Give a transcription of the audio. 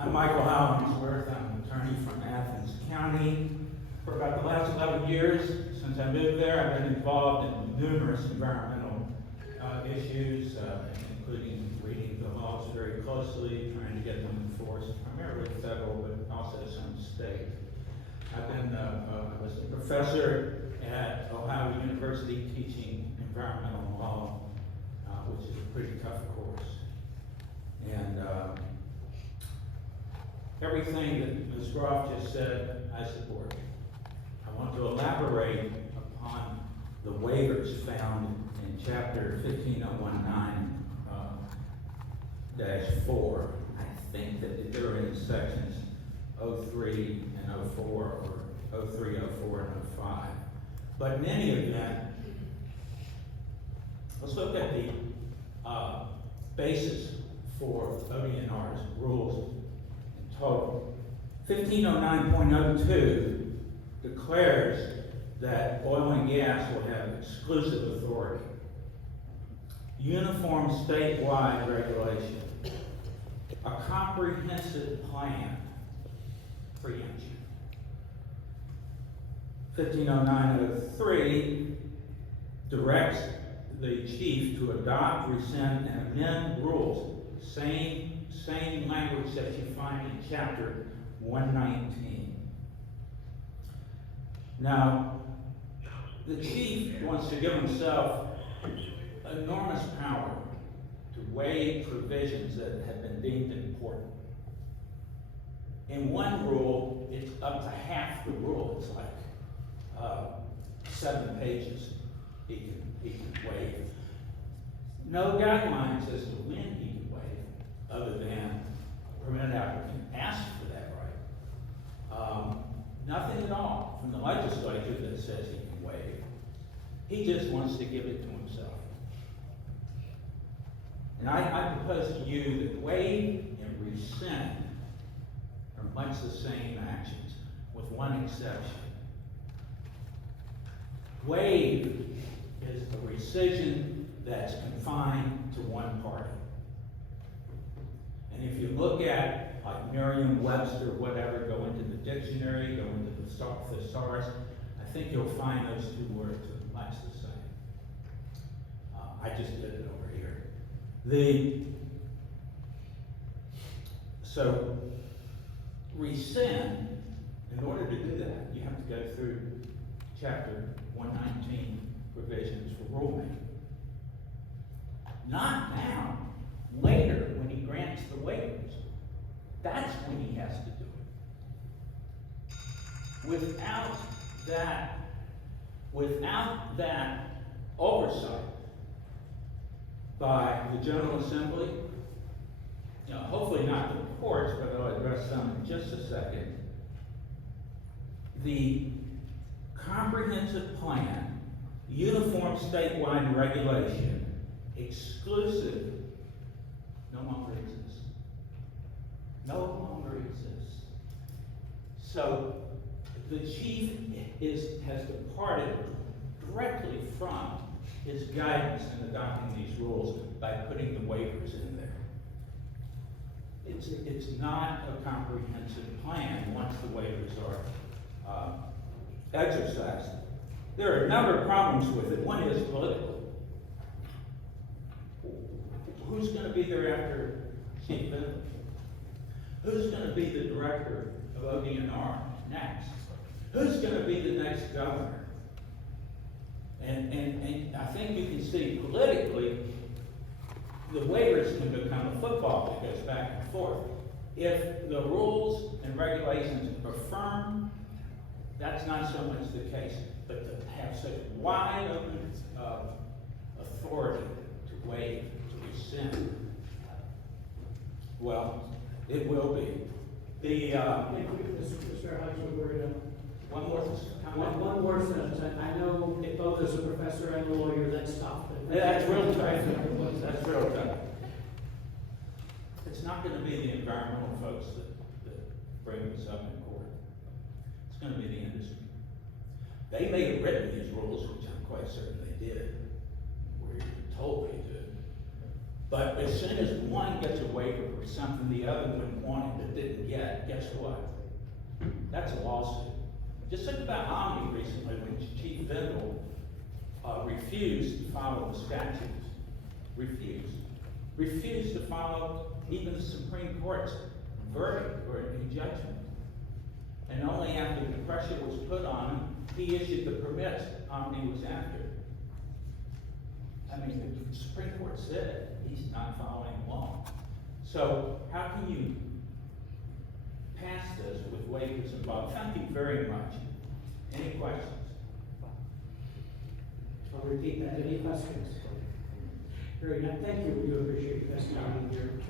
I'm Michael Hollingsworth. I'm an attorney from Athens County. For about the last 11 years, since I moved there, I've been involved in numerous environmental issues, including reading the laws very closely, trying to get them enforced, primarily federal, but also some state. I was a professor at Ohio University teaching environmental law, which is a pretty tough course. And everything that Ms. Groff just said, I support. I want to elaborate upon the waivers found in chapter 15019-4. I think that they're in sections 03 and 04, or 03, 04, and 05. But in any event, let's look at the basis for ODNR's rules in total. 1509.02 declares that oil and gas will have exclusive authority. Uniform statewide regulation. A comprehensive plan. Preemption. 1509.03 directs the chief to adopt, rescind, and amend rules. Same language that you find in chapter 119. Now, the chief wants to give himself enormous power to waive provisions that have been deemed important. In one rule, it's up to half the rule. It's like 7 pages he can waive. No guidelines as to when he can waive, other than a permanent applicant asks for that right. Nothing at all from the legislature that says he can waive. He just wants to give it to himself. And I propose to you that waive and rescind are much the same actions, with one exception. Waive is a rescission that's confined to one party. And if you look at, like Merriam-Webster, whatever, go into the dictionary, go into the thesaurus, I think you'll find those two words are much the same. I just did it over here. So, rescind, in order to do that, you have to go through chapter 119 provisions for rulemaking. Not now, later when he grants the waivers. That's when he has to do it. Without that oversight by the General Assembly, hopefully not the courts, but I'll address them in just a second. The comprehensive plan, uniform statewide regulation, exclusive, no longer exists. No longer exists. So the chief has departed directly from his guidance in adopting these rules by putting the waivers in there. It's not a comprehensive plan once the waivers are exercised. There are a number of problems with it. One is political. Who's going to be there after Chief Bentley? Who's going to be the director of ODNR next? Who's going to be the next governor? And I think you can see politically, the waivers can become a football that goes back and forth. If the rules and regulations are firm, that's not so much the case. But to have such wide open authority to waive, to rescind, well, it will be. Mr. Hollingsworth, One more comment. one more sentence. I know both as a professor and a lawyer, that's tough. That's real tough. That's real tough. It's not going to be the environmental folks that bring this up in court. It's going to be the industry. They may have written these rules, which I'm quite certain they did, or even told they did. But as soon as one gets a waiver for something the other one wanted but didn't get, guess what? That's a lawsuit. Just think about Omni recently when Chief Bindle refused to follow the statutes. Refused to follow even the Supreme Court's verdict or judgment. And only after the pressure was put on him, he issued the permits Omni was after. I mean, the Supreme Court said he's not following law. So how can you pass this with waivers involved? Thank you very much. Any questions? I'll repeat that. Any questions? Very good. Thank you. We do appreciate you guys coming here.